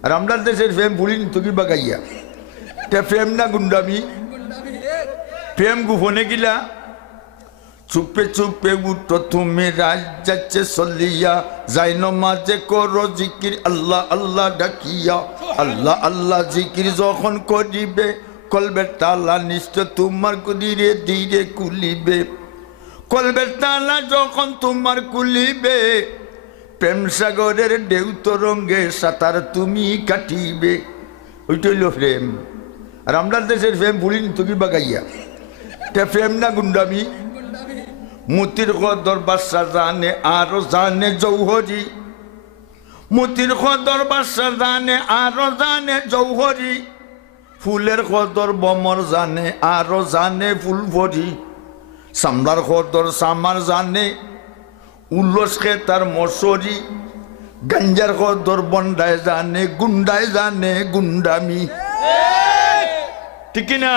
আর আমরা দেশের প্রেম ভুলি তো কি বাগাইয়া তে প্রেম না গুন্ডামি প্রেম গোপনে গিলা চুপে চুপে উঠো তুমি রাজ যাচ্ছে চলিয়া যাই নমাজে করো জিকির আল্লাহ আল্লাহ ডাকিয়া আল্লাহ আল্লাহ জিকির যখন করিবে কলবের তালা নিশ্চয় তোমার ধীরে ধীরে কুলিবে কলবের তালা যখন তোমার কুলিবে প্রেম সাগরের ঢেউ তরঙ্গে সাঁতার তুমি কাটিবে ওইটা হইল প্রেম আর আমরা দেশের প্রেম ভুলিনি তো কি বাগাইয়া তে প্রেম না গুন্ডামি মতির কদর বাদশা জানে আরো জানে জৌহরি মতির কদর বাদশা জানে আরো জানে জৌহরি ফুলের কদর বমর জানে আরো জানে ফুল ভরি সামলার কদর সামার জানে উল্লস তার মশরি গঞ্জার কদর বন্ডায় জানে গুন্ডায় জানে গুন্ডামি ঠিক না